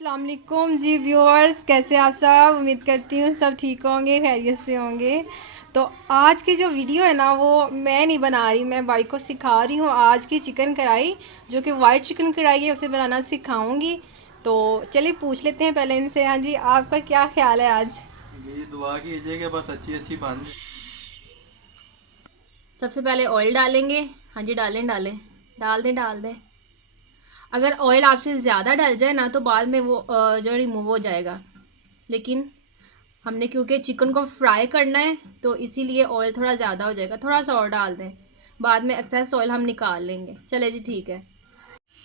अस्सलाम वालेकुम जी व्यूअर्स, कैसे आप सब। उम्मीद करती हूँ सब ठीक होंगे, खैरियत से होंगे। तो आज की जो वीडियो है ना, वो मैं नहीं बना रही, मैं भाई को सिखा रही हूँ। आज की चिकन कढ़ाई, जो कि वाइट चिकन कढ़ाई है, उसे बनाना सिखाऊंगी। तो चलिए पूछ लेते हैं पहले इनसे। हाँ जी, आपका क्या ख्याल है आज? जी दुआ कीजिए कि बस अच्छी अच्छी बन जाए। सबसे पहले ऑयल डालेंगे। हाँ जी, डालें डालें, डाल दें। अगर ऑयल आपसे ज़्यादा डल जाए ना, तो बाद में वो जो रिमूव हो जाएगा। लेकिन हमने क्योंकि चिकन को फ्राई करना है, तो इसीलिए ऑयल थोड़ा ज़्यादा हो जाएगा। थोड़ा सा और डाल दें, बाद में एक्सेस ऑयल हम निकाल लेंगे। चले जी, ठीक है।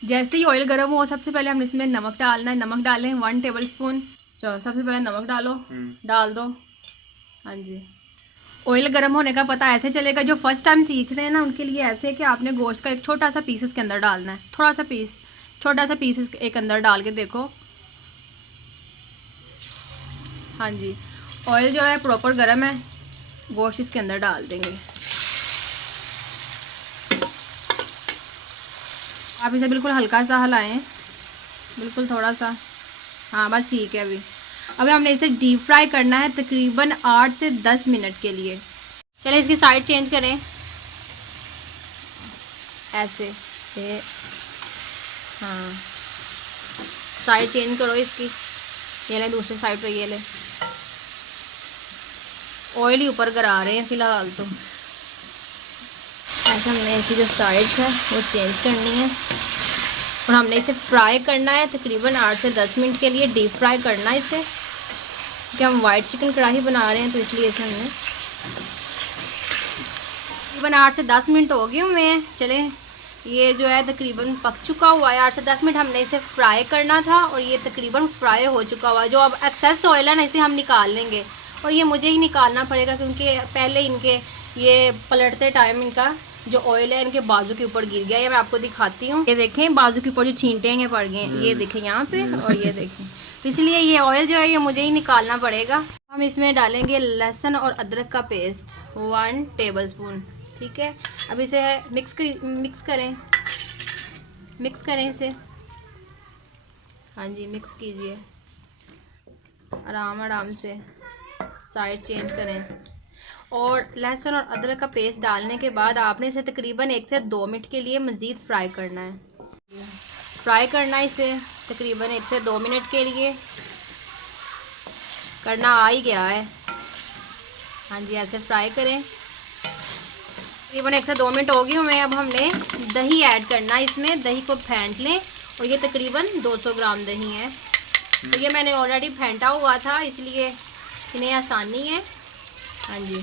जैसे ही ऑयल गर्म हो, सबसे पहले हम इसमें नमक डालना है। नमक डालें 1 टेबल स्पून। चलो, सबसे पहले नमक डालो। डाल दो। हाँ जी। ऑयल गर्म होने का पता ऐसे चलेगा, जो फर्स्ट टाइम सीख रहे हैं ना, उनके लिए ऐसे है कि आपने गोश्त का एक छोटा सा पीस इसके अंदर डालना है। थोड़ा सा पीस, छोटा सा पीस एक अंदर डाल के देखो। हाँ जी, ऑयल जो है प्रॉपर गर्म है। गोश्त इसके अंदर डाल देंगे। आप इसे बिल्कुल हल्का सा हिलाएं, बिल्कुल थोड़ा सा। हाँ बस ठीक है। अभी हमने इसे डीप फ्राई करना है तकरीबन 8 से 10 मिनट के लिए। चलिए इसकी साइड चेंज करें, ऐसे से। हाँ, साइड चेंज करो इसकी। ये ले दूसरी साइड पे, ये ले। ऑयल ही ऊपर करा रहे हैं फिलहाल तो। ऐसा हमने इसकी जो साइड्स है वो चेंज करनी है, और हमने इसे फ्राई करना है तकरीबन 8 से 10 मिनट के लिए। डीप फ्राई करना है इसे, क्योंकि हम वाइट चिकन कढ़ाई बना रहे हैं, तो इसलिए इसे हमने तकरीबन 8 से 10 मिनट हो गए हुए हैं। चले, ये जो है तकरीबन पक चुका हुआ है। 8 से 10 मिनट हमने इसे फ्राई करना था, और ये तकरीबन फ्राई हो चुका हुआ है। जो अब एक्सेस ऑयल है ना, इसे हम निकाल लेंगे। और ये मुझे ही निकालना पड़ेगा, क्योंकि पहले इनके ये पलटते टाइम इनका जो ऑयल है इनके बाजू के ऊपर गिर गया। ये मैं आपको दिखाती हूँ। ये देखें, बाजू के ऊपर जो छींटे हैं पड़ गए हैं, ये देखें यहाँ पे, और ये देखें। तो इसलिए ये ऑयल जो है ये मुझे ही निकालना पड़ेगा। हम इसमें डालेंगे लहसुन और अदरक का पेस्ट 1 टेबल स्पून। ठीक है, अब इसे मिक्स करें इसे। हाँ जी, मिक्स कीजिए आराम आराम से। साइड चेंज करें। और लहसुन और अदरक का पेस्ट डालने के बाद आपने इसे तकरीबन 1 से 2 मिनट के लिए मज़ीद फ्राई करना है। इसे तकरीबन 1 से 2 मिनट के लिए करना आ ही गया है। हाँ जी, ऐसे फ्राई करें। तकरीबन 1 से 2 मिनट हो गए हुए। अब हमने दही ऐड करना है इसमें। दही को फेंट लें, और ये तकरीबन 200 ग्राम दही है। तो ये मैंने ऑलरेडी फेंटा हुआ था, इसलिए इन्हें आसानी है। हाँ जी,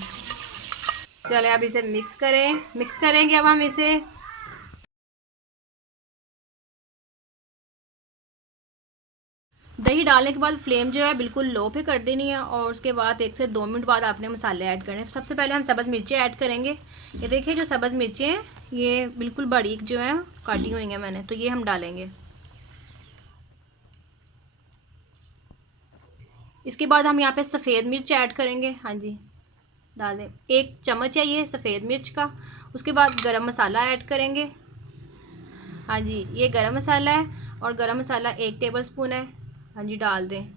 चले अब इसे मिक्स करेंगे। अब हम इसे दही डालने के बाद फ्लेम जो है बिल्कुल लो पे कर देनी है, और उसके बाद 1 से 2 मिनट बाद आपने मसाले ऐड करने हैं। तो सबसे पहले हम सब्ज़ मिर्चें ऐड करेंगे। ये देखिए, जो सब्ज़ मिर्चें हैं ये बिल्कुल बारीक जो है काटी हुई हैं मैंने, तो ये हम डालेंगे। इसके बाद हम यहाँ पे सफ़ेद मिर्च ऐड करेंगे। हाँ जी, डाल दें। 1 चम्मच है ये सफ़ेद मिर्च का। उसके बाद गरम मसाला ऐड करेंगे। हाँ जी, ये गरम मसाला है, और गरम मसाला 1 टेबल स्पून है। हाँ जी, डाल दें।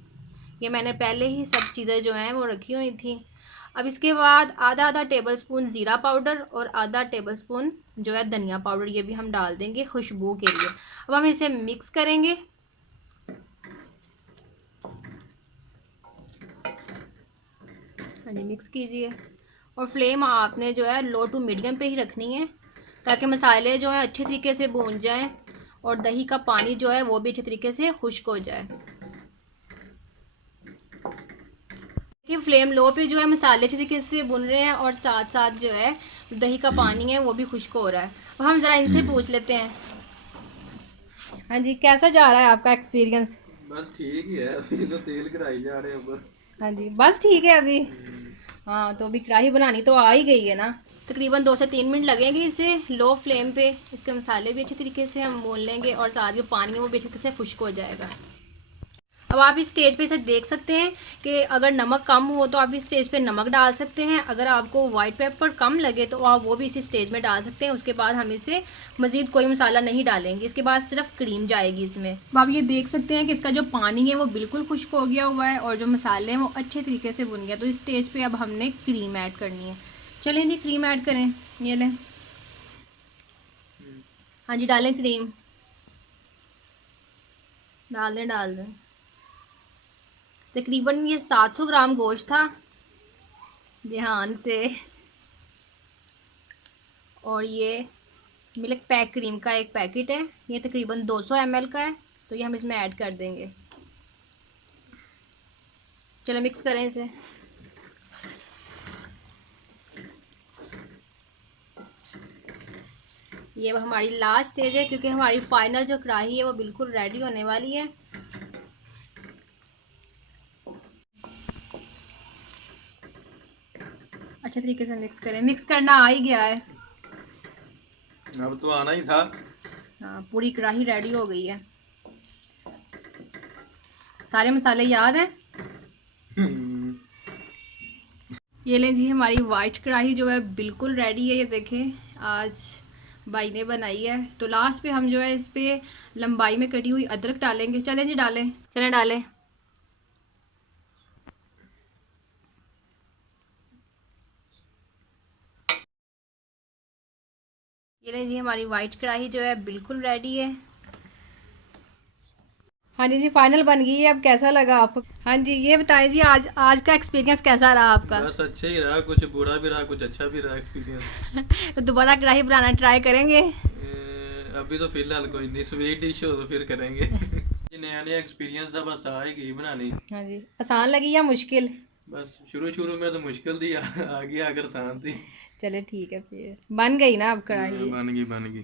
ये मैंने पहले ही सब चीज़ें जो हैं वो रखी हुई थी। अब इसके बाद आधा टेबल स्पून ज़ीरा पाउडर और आधा टेबल स्पून जो है धनिया पाउडर, ये भी हम डाल देंगे खुशबू के लिए। अब हम इसे मिक्स करेंगे। हाँ जी, मिक्स कीजिए, और फ्लेम आपने जो है लो टू मीडियम पे ही रखनी है, ताकि मसाले जो हैं अच्छे तरीके से भून जाएं, और दही का पानी जो है वो भी अच्छे तरीके से खुश्क हो जाए। देखिए, फ्लेम लो पे जो है मसाले अच्छे तरीके से भुन रहे हैं, और साथ साथ जो है दही का पानी है वो भी खुश्क हो रहा है। अब हम ज़रा इनसे पूछ लेते हैं। हाँ जी, कैसा जा रहा है आपका एक्सपीरियंस? बस ठीक ही है, अभी तो तेल गिराई जा रहे हैं ऊपर। हाँ जी, बस ठीक है अभी। हाँ, तो अभी कढ़ाई बनानी तो आ ही गई है ना। तकरीबन 2 से 3 मिनट लगेंगे इसे लो फ्लेम पे। इसके मसाले भी अच्छे तरीके से हम भून लेंगे, और साथ जो पानी है वो भी अच्छे से खुश्क हो जाएगा। अब आप इस स्टेज पे से देख सकते हैं कि अगर नमक कम हो तो आप इस स्टेज पे नमक डाल सकते हैं, अगर आपको वाइट पेपर कम लगे तो आप वो भी इसी स्टेज में डाल सकते हैं। उसके बाद हम इसे मज़ीद कोई मसाला नहीं डालेंगे, इसके बाद सिर्फ क्रीम जाएगी इसमें। अब आप ये देख सकते हैं कि इसका जो पानी है वो बिल्कुल खुश्क हो गया हुआ है और जो मसाले हैं वो अच्छे तरीके से भुन गया। तो इस स्टेज पर अब हमने क्रीम ऐड करनी है। चलें जी क्रीम ऐड करें, ये लें। हाँ जी डालें क्रीम, डाल दें। तकरीबन ये 700 ग्राम गोश्त था ध्यान से, और ये मिल्क पैक क्रीम का एक पैकेट है, ये तकरीबन 200 ml का है, तो ये हम इसमें ऐड कर देंगे। चलो मिक्स करें इसे। ये अब हमारी लास्ट स्टेज है क्योंकि हमारी फाइनल जो कढ़ाई है वो बिल्कुल रेडी होने वाली है। अच्छे तरीके से मिक्स करें, मिक्स करना आ ही गया है, अब तो आना ही था। हाँ पूरी कढ़ाई रेडी हो गई है। सारे मसाले याद हैं। ये लें जी हमारी वाइट कढ़ाई जो है बिल्कुल रेडी है। ये देखें आज भाई ने बनाई है। तो लास्ट पे हम जो है इस पे लंबाई में कटी हुई अदरक डालेंगे। चलें जी डालें, चलें डालें। ये लें जी हमारी वाइट कढ़ाई जो है बिल्कुल रेडी है। हाँ जी फाइनल बन गई है। अब कैसा लगा आपको? हाँ जी ये बताएं जी आज का एक्सपीरियंस कैसा रहा आपका? बस अच्छा ही रहा, कुछ बुरा भी रहा कुछ अच्छा भी रहा एक्सपीरियंस। तो दोबारा कढ़ाई बनाना ट्राई करेंगे? अभी तो फिलहाल कोई नहीं, स्वीट डिश हो तो फिर करेंगे। ये नया एक्सपीरियंस था, बस आएगी बनानी। हाँ जी आसान लगी या मुश्किल? बस शुरू में तो मुश्किल थी, आगे आकर आसान थी। चले ठीक है, फिर बन गई ना अब कढ़ाई? बन गई।